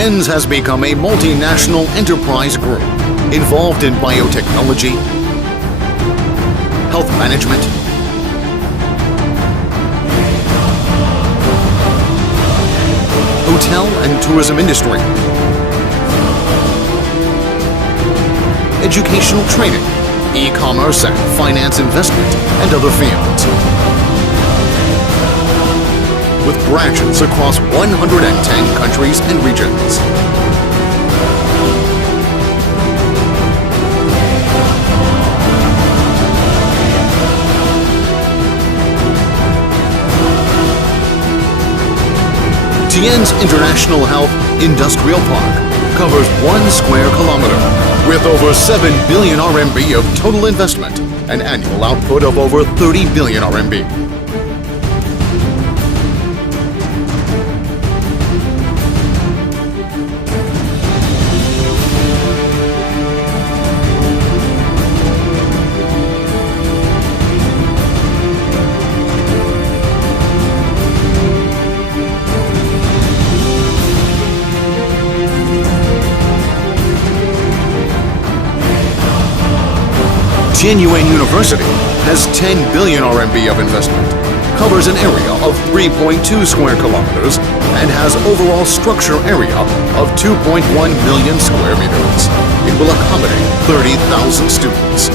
Tiens has become a multinational enterprise group involved in biotechnology, health management, hotel and tourism industry, educational training, e-commerce and finance investment, and other fields. With branches across 110 countries and regions. Tiens International Health Industrial Park covers 1 square kilometer with over 7 billion RMB of total investment and annual output of over 30 billion RMB. Tian University has 10 billion RMB of investment, covers an area of 3.2 square kilometers, and has overall structure area of 2.1 million square meters. It will accommodate 30,000 students.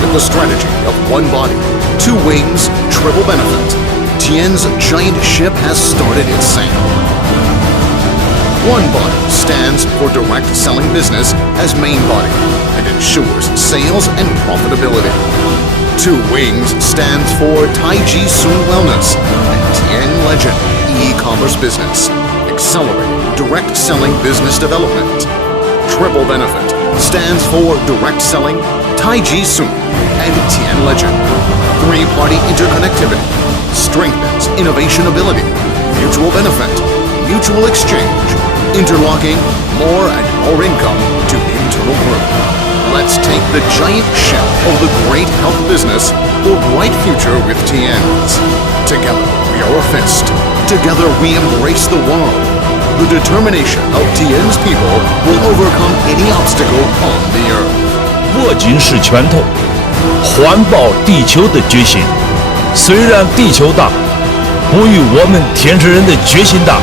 With the strategy of 1 body, 2 wings, triple benefit, Tien's giant ship has started its sail. 1 body stands for direct selling business as main body and ensures sales and profitability. 2 wings stands for Taiji Sun Wellness and Tian Legend e-commerce business, accelerating direct selling business development. Triple benefit stands for direct selling, Taiji Sun, and Tian Legend. 3-party interconnectivity strengthens innovation ability, mutual benefit, mutual exchange, interlocking more and more income to internal growth. Let's take the giant ship of the great health business for bright future with Tiens. Together we are a fist. Together we embrace the world. The determination of Tiens people will overcome any obstacle on the earth. 握紧是拳头，环保地球的决心。虽然地球大，不与我们天使人的决心大。